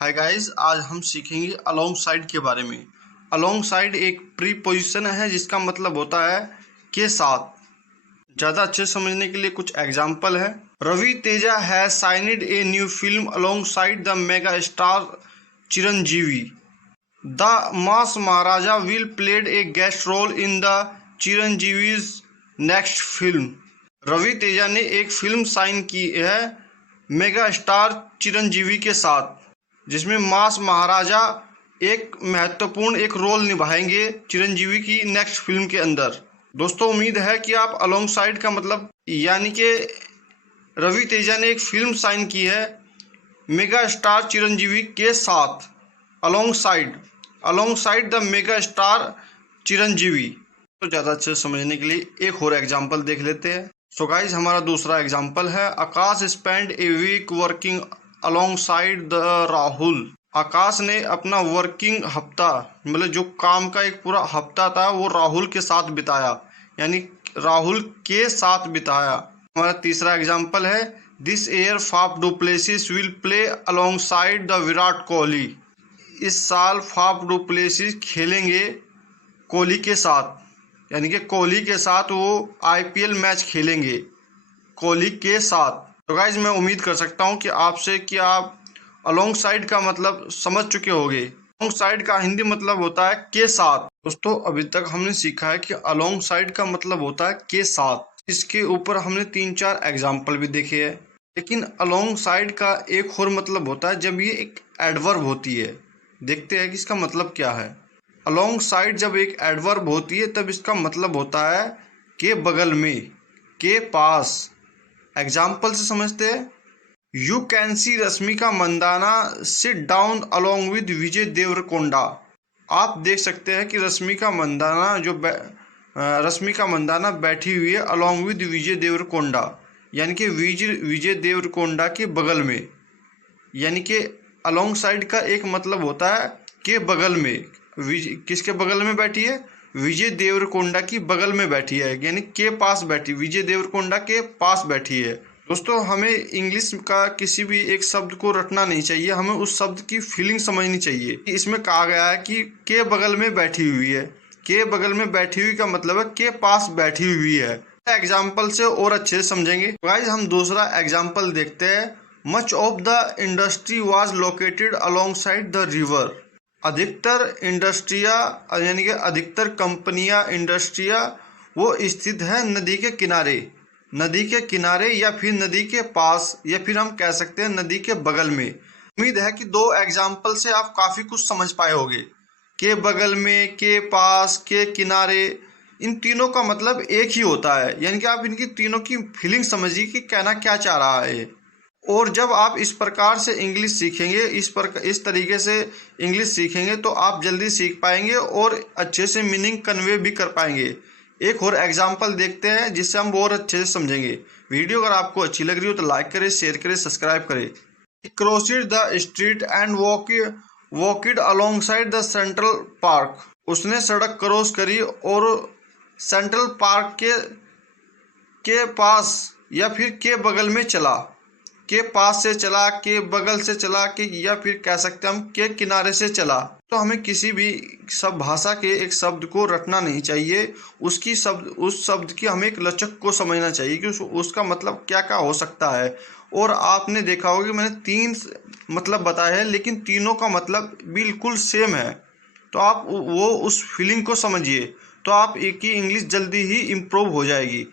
Hi guys, आज हम सीखेंगे अलोंग साइड के बारे में। अलोंग साइड एक प्रीपोजिशन है जिसका मतलब होता है के साथ। ज़्यादा अच्छे से समझने के लिए कुछ एग्जाम्पल है। Ravi Teja has signed a new film alongside the mega star Chiranjeevi. The mass Maharaja will played a guest role in the Chiranjeevi's next film. Ravi Teja ने एक फिल्म साइन की है मेगा स्टार चिरंजीवी के साथ, जिसमें मास महाराजा एक महत्वपूर्ण एक रोल निभाएंगे चिरंजीवी की नेक्स्ट फिल्म के अंदर। दोस्तों, उम्मीद है कि आप अलोंग साइड का मतलब यानी कि रवि तेजा ने एक फिल्म साइन की है मेगा स्टार चिरंजीवी के साथ। Along side the mega star Chiranjeevi. तो ज़्यादा अच्छे से समझने के लिए एक और एग्जाम्पल देख लेते हैं। सो गाइज, हमारा दूसरा एग्जाम्पल है Akash spend a week working alongside the Rahul. Akash ने अपना वर्किंग हफ्ता मतलब जो काम का एक पूरा हफ्ता था वो राहुल के साथ बिताया, यानी राहुल के साथ बिताया। हमारा तीसरा एग्जाम्पल है this year Faf du Plessis will play alongside the Virat Kohli. इस साल फाफ डू प्लेसिस खेलेंगे कोहली के साथ, यानी कि कोहली के साथ वो आईपीएल मैच खेलेंगे कोहली के साथ। तो गाइज, मैं उम्मीद कर सकता हूँ कि आपसे कि आप अलोंग साइड का मतलब समझ चुके होंगे। अलोंग साइड का हिंदी मतलब होता है के साथ। दोस्तों, अभी तक हमने सीखा है कि अलोंग साइड का मतलब होता है के साथ। इसके ऊपर हमने 3-4 एग्जाम्पल भी देखे हैं। लेकिन अलोंग साइड का एक और मतलब होता है जब ये एक एडवर्ब होती है। देखते हैं कि इसका मतलब क्या है। अलोंग साइड जब एक एडवर्ब होती है तब इसका मतलब होता है के बगल में, के पास। एग्जाम्पल से समझते हैं। You can see Rashmika Mandanna sit down along with Vijay Deverakonda. आप देख सकते हैं कि रश्मिका मंदाना बैठी हुई है अलोंग विद विजय देवरकोंडा, यानी कि विजय देवरकोंडा के बगल में। यानी कि अलोंग साइड का एक मतलब होता है के बगल में। किसके बगल में बैठी है? विजय देवरकोंडा की बगल में बैठी है, यानी के पास बैठी, विजय देवरकोंडा के पास बैठी है। दोस्तों, हमें इंग्लिश का किसी भी एक शब्द को रटना नहीं चाहिए, हमें उस शब्द की फीलिंग समझनी चाहिए। इसमें कहा गया है कि के बगल में बैठी हुई है। के बगल में बैठी हुई का मतलब है के पास बैठी हुई है। एग्जाम्पल से और अच्छे से समझेंगे। गाइस, हम दूसरा एग्जाम्पल देखते हैं। Much of the industry was located along side the river. अधिकतर इंडस्ट्रिया यानी कि अधिकतर कंपनियां, इंडस्ट्रिया वो स्थित है नदी के किनारे। नदी के किनारे या फिर नदी के पास, या फिर हम कह सकते हैं नदी के बगल में। उम्मीद है कि 2 एग्जाम्पल से आप काफ़ी कुछ समझ पाए होंगे। के बगल में, के पास, के किनारे, इन तीनों का मतलब एक ही होता है। यानी कि आप इनकी तीनों की फीलिंग समझिए कि कहना क्या चाह रहा है। और जब आप इस प्रकार से इंग्लिश सीखेंगे, इस तरीके से इंग्लिश सीखेंगे तो आप जल्दी सीख पाएंगे और अच्छे से मीनिंग कन्वे भी कर पाएंगे। एक और एग्जाम्पल देखते हैं जिससे हम और अच्छे से समझेंगे। वीडियो अगर आपको अच्छी लग रही हो तो लाइक करें, शेयर करें, सब्सक्राइब करें। Crossed the street and walked alongside the central park. उसने सड़क क्रॉस करी और सेंट्रल पार्क के पास या फिर के बगल में चला। के पास से चला, के बगल से चला, के या फिर कह सकते हैं हम के किनारे से चला। तो हमें किसी भी सब भाषा के एक शब्द को रटना नहीं चाहिए। उस शब्द की हमें एक लचक को समझना चाहिए कि उसका मतलब क्या क्या हो सकता है। और आपने देखा होगा कि मैंने 3 मतलब बताए हैं, लेकिन तीनों का मतलब बिल्कुल सेम है। तो आप वो उस फीलिंग को समझिए, तो आप एक ही इंग्लिश जल्दी ही इम्प्रूव हो जाएगी।